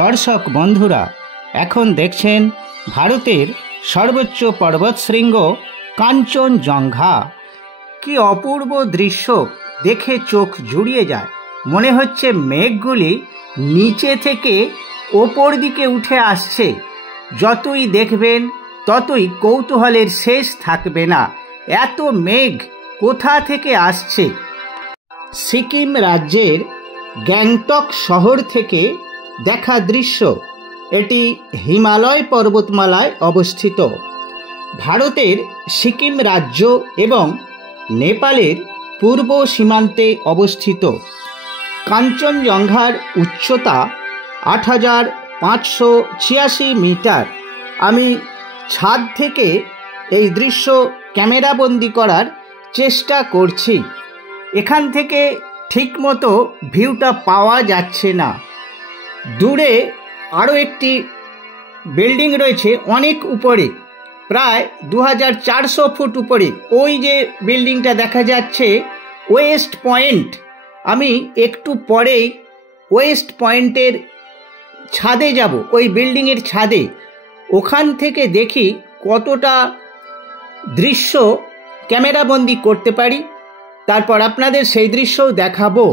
দর্শক বন্ধুরা, এখন দেখছেন ভারতের সর্বোচ্চ পর্বতশৃঙ্গ কাঞ্চনজঙ্ঘা। কি অপূর্ব দৃশ্য, দেখে চোখ জুড়িয়ে যায়। মনে হচ্ছে মেঘগুলি নিচে থেকে ওপর দিকে উঠে আসছে। যতই দেখবেন ততই কৌতূহলের শেষ থাকবে না, এত মেঘ কোথা থেকে আসছে। সিকিম রাজ্যের গ্যাংটক শহর থেকে দেখা দৃশ্য। এটি হিমালয় পর্বতমালায় অবস্থিত। ভারতের সিকিম রাজ্য এবং নেপালের পূর্ব সীমান্তে অবস্থিত। কাঞ্চনজঙ্ঘার উচ্চতা ৮৫৮৬ মিটার। আমি ছাদ থেকে এই দৃশ্য ক্যামেরাবন্দি করার চেষ্টা করছি। এখান থেকে ঠিকমতো ভিউটা পাওয়া যাচ্ছে না। দূরে আরও একটি বিল্ডিং রয়েছে অনেক উপরে, প্রায় ২৪০০ ফুট উপরে। ওই যে বিল্ডিংটা দেখা যাচ্ছে ওয়েস্ট পয়েন্ট। আমি একটু পরেই ওয়েস্ট পয়েন্টের ছাদে যাব, ওই বিল্ডিংয়ের ছাদে। ওখান থেকে দেখি কতটা দৃশ্য ক্যামেরাবন্দি করতে পারি, তারপর আপনাদের সেই দৃশ্যও দেখাবো।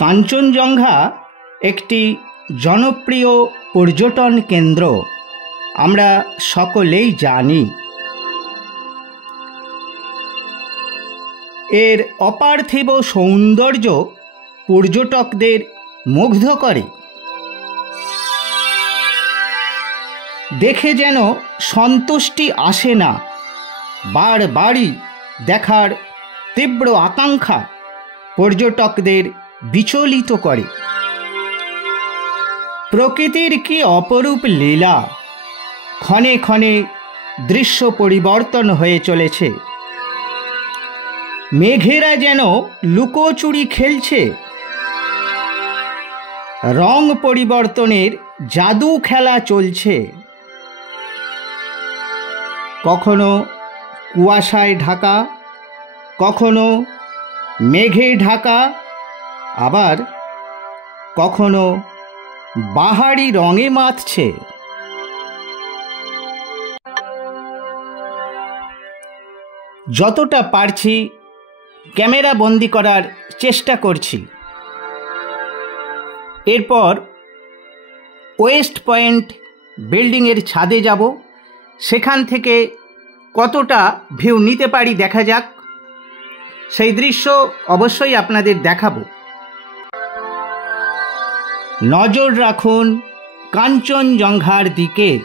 কাঞ্চনজঙ্ঘা একটি জনপ্রিয় পর্যটন কেন্দ্র, আমরা সকলেই জানি। এর অপার্থিব সৌন্দর্য পর্যটকদের মুগ্ধ করে। দেখে যেন সন্তুষ্টি আসে না, বারবারই দেখার তীব্র আকাঙ্ক্ষা পর্যটকদের বিচলিত করে। প্রকৃতির কি অপরূপ লীলা! ক্ষণে ক্ষণে দৃশ্য পরিবর্তন হয়ে চলেছে। মেঘেরা যেন লুকোচুরি খেলছে। রং পরিবর্তনের জাদু খেলা চলছে। কখনো কুয়াশায় ঢাকা, কখনো মেঘে ঢাকা, আবার কখনো বাহারি রঙে মাতছে। যতটা পারছি ক্যামেরা বন্দি করার চেষ্টা করছি। এরপর ওয়েস্ট পয়েন্ট বিল্ডিংয়ের ছাদে যাব। সেখান থেকে কতটা ভিউ নিতে পারি দেখা যাক। সেই দৃশ্য অবশ্যই আপনাদের দেখাবো। নজর রাখুন কাঞ্চনজঙ্ঘার দিকে।